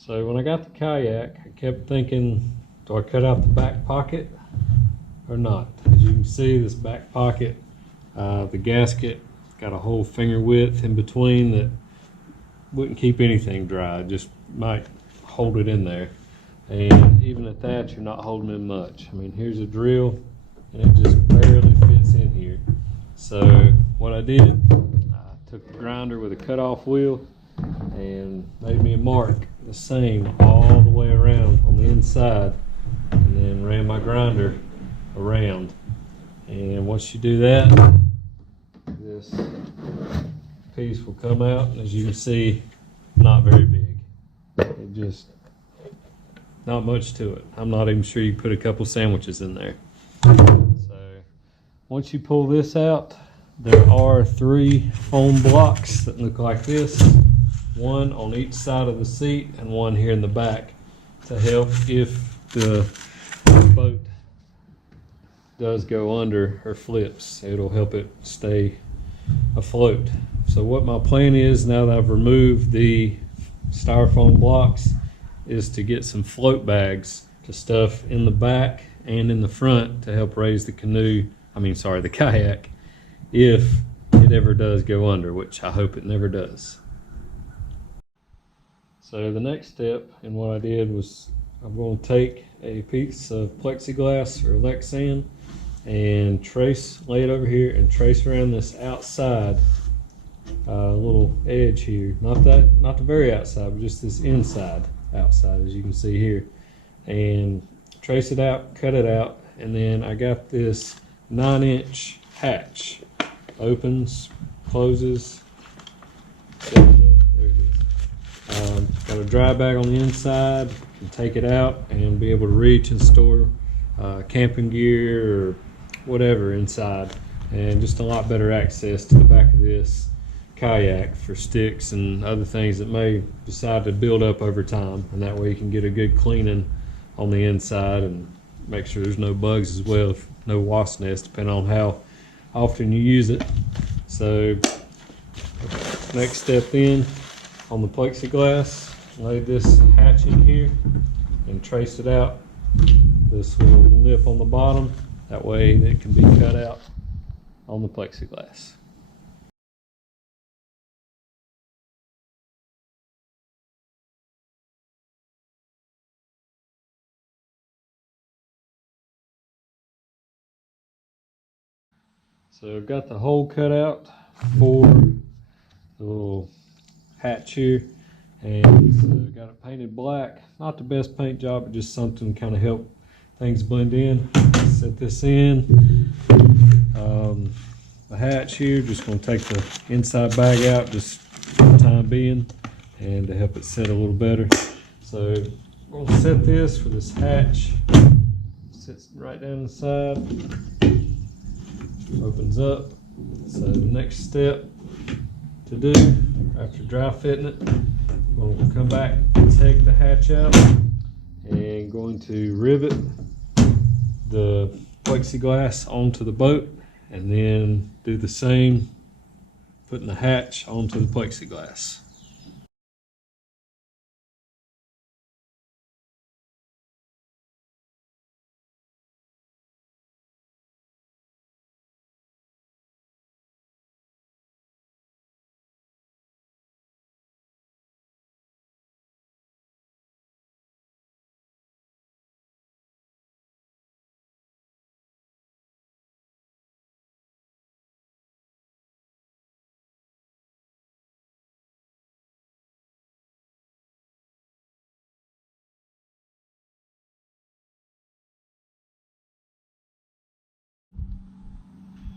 So when I got the kayak, I kept thinking, do I cut out the back pocket or not? As you can see, this back pocket, the gasket got a whole finger width in between that wouldn't keep anything dry, just might hold it in there. And even at that, you're not holding in much. I mean, here's a drill and it just barely fits in here. So what I did, I took the grinder with a cutoff wheel and made me a mark the same all the way around on the inside, and then ran my grinder around. And once you do that, this piece will come out, and as you can see, not very big. It just, not much to it. I'm not even sure you can put a couple sandwiches in there. So once you pull this out, there are 3 foam blocks that look like this, one on each side of the seat and one here in the back, to help if the boat does go under or flips. It'll help it stay afloat. So what my plan is, now that I've removed the styrofoam blocks, is to get some float bags to stuff in the back and in the front to help raise the the kayak, if it ever does go under, which I hope it never does. So the next step in what I did was, I'm going to take a piece of plexiglass or Lexan and lay it over here and trace around this outside little edge here. Not the very outside, but just this outside, as you can see here. And trace it out, cut it out, and then I got this 9-inch hatch. Opens, closes. There it is. Got a dry bag on the inside. You can take it out and be able to reach and store camping gear or whatever inside, and just a lot better access to the back of this kayak for sticks and other things that may decide to build up over time, and that way you can get a good cleaning on the inside and make sure there's no bugs as well, no wasp nests, depending on how often you use it. So next step then, on the plexiglass, lay this hatch in here and trace it out, this little lip on the bottom, that way it can be cut out on the plexiglass. So I've got the hole cut out for the little hatch here, and so got it painted black. Not the best paint job, but just something to kind of help things blend in. Set this in. The hatch here, just going to take the inside bag out just for the time being and to help it set a little better. So we'll set this for this hatch. Sits right down the side. Opens up. So the next step to do after dry fitting it, we'll come back and take the hatch out and going to rivet the plexiglass onto the boat, and then do the same, putting the hatch onto the plexiglass.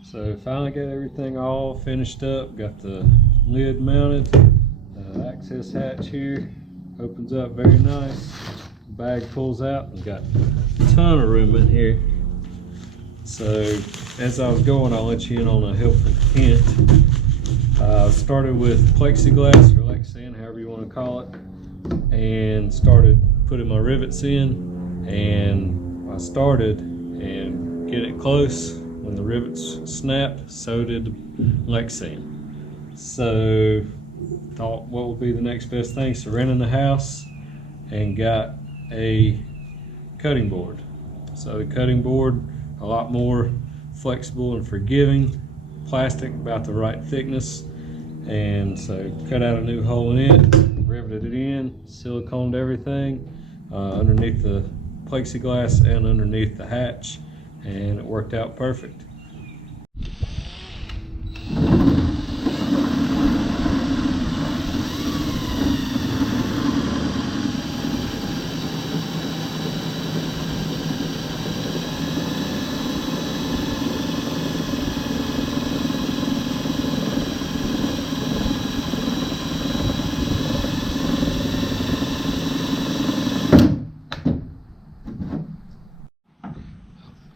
So finally got everything all finished up, got the lid mounted, access hatch here, opens up very nice, bag pulls out, and got a ton of room in here. So as I was going, I'll let you in on a helpful hint. I started with plexiglass or Lexan, however you want to call it, and started putting my rivets in, and I started and get it close. When the rivets snapped, so did the Lexan. So thought, what would be the next best thing? So ran in the house, and got a cutting board. So the cutting board, a lot more flexible and forgiving, plastic about the right thickness, and so cut out a new hole in it, riveted it in, siliconed everything underneath the plexiglass and underneath the hatch, and it worked out perfect.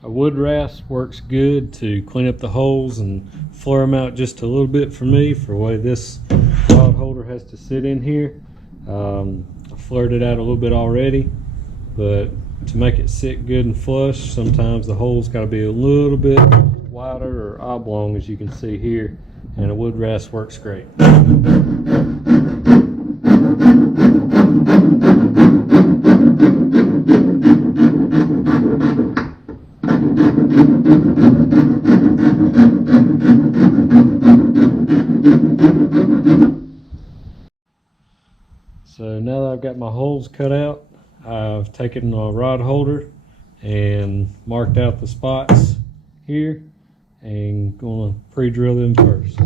A wood rasp works good to clean up the holes and flare them out just a little bit for me, for the way this rod holder has to sit in here. I flared it out a little bit already, but to make it sit good and flush, sometimes the holes got to be a little bit wider or oblong, as you can see here, and a wood rasp works great. So now that I've got my holes cut out, I've taken my rod holder and marked out the spots here, and gonna pre-drill them first.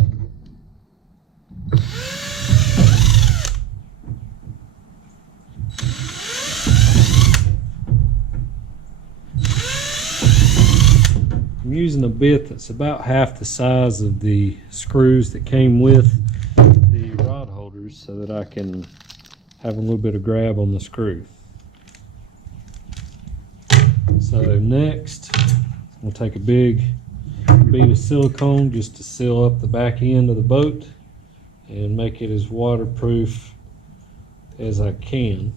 I'm using a bit that's about half the size of the screws that came with the rod holders, so that I can have a little bit of grab on the screw. So next, we'll take a big bead of silicone just to seal up the back end of the boat and make it as waterproof as I can,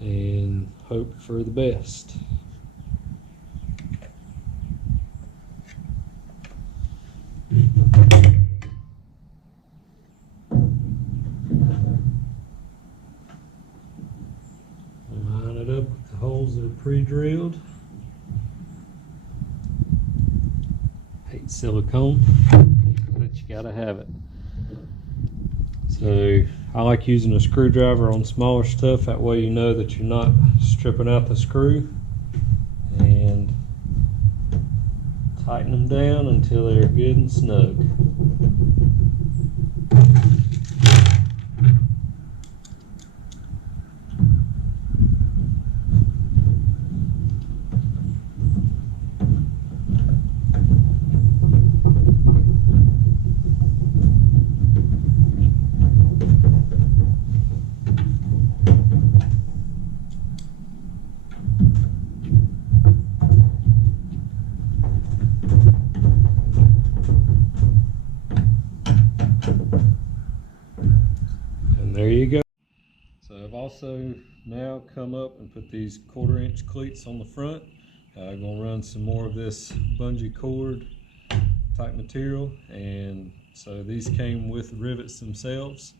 and hope for the best. Line it up with the holes that are pre-drilled. Hate silicone, but you gotta have it. So I like using a screwdriver on smaller stuff, that way you know that you're not stripping out the screw, and tighten them down until they're good and snug. There you go. So I've also now come up and put these 1/4 inch cleats on the front. I'm going to run some more of this bungee cord type material, and so these came with rivets themselves,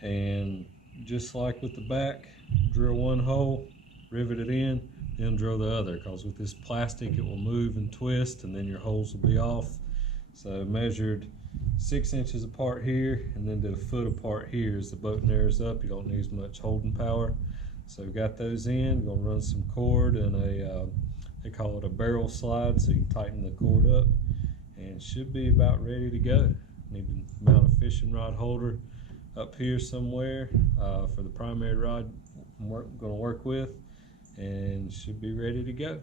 and just like with the back, drill one hole, rivet it in, then drill the other, because with this plastic it will move and twist and then your holes will be off. So I measured 6 inches apart here, and then did a foot apart here. As the boat narrows up, you don't need as much holding power. So we got those in. Gonna run some cord and they call it a barrel slide, so you can tighten the cord up, and should be about ready to go. Need to mount a fishing rod holder up here somewhere for the primary rod I'm gonna work with, and should be ready to go.